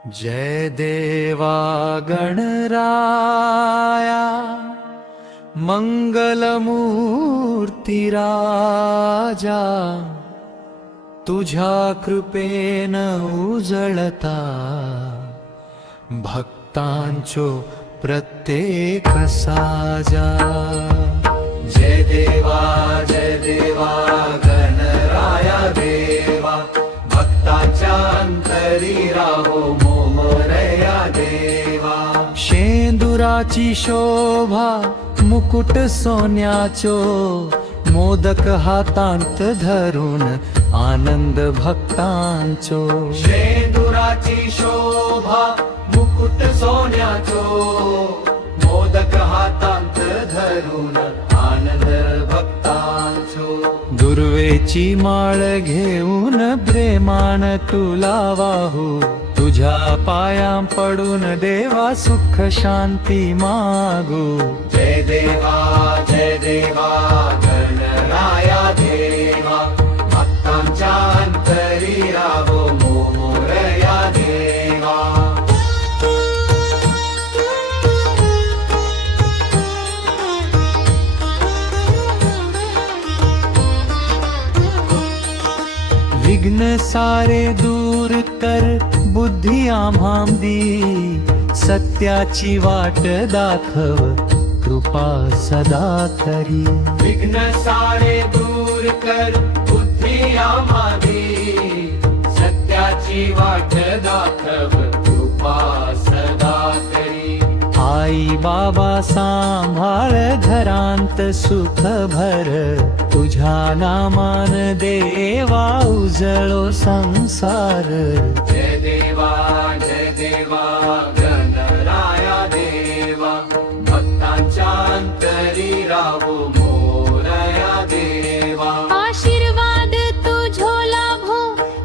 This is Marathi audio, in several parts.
जय देवा गणराया मंगलमूर्ती राजा, तुझ्या कृपेन उजळता भक्तांचो प्रत्येक साजा। जय देवा गणराया देवा, भक्ताच्या अंतरी राहो मोरया देवा। शेंदुराची शोभा मुकुट सोन्याचो, मोदक हातांत धरून आनंद भक्तांचो। शेंदुराची शोभा मुकुट सोन्याचो, मोदक हातांत धरून आनंद भक्तांचो। दुर्वेची माळ घेऊन प्रेमान तुला वाहू, तुझ्या पाया पडून देवा सुख शांती मागू। जय देवा गणराया देवा, भक्तांच्या अंतरी राहो मोरया देवा। विघ्न सारे दूर कर बुद्धी आम्हां दी, सत्याची वाट दाखव कृपा सदा करी। विघ्न सारे दूर कर बुद्धी आम्हां दी, सत्याची वाट दाखव कृपा सदा करी। आई बाबा सांभाळ घरांत सुख भर, तुझ्या नामान देवा उजळो संसार। जय देवा गणराया देवा, भक्तांच्या अंतरी राहो मोरया देवा। आशीर्वाद तुझो लाभो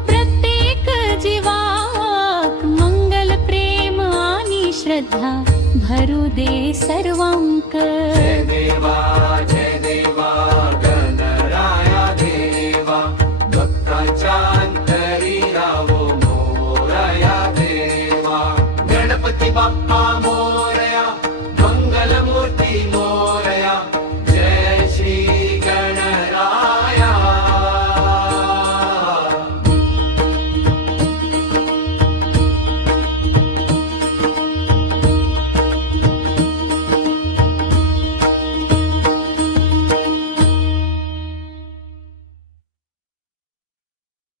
प्रत्येक जीवाक, मंगल प्रेम आणि श्रद्धा भरू दे सर्वांक। जय देवा गणराया देवा, भक्तांच्या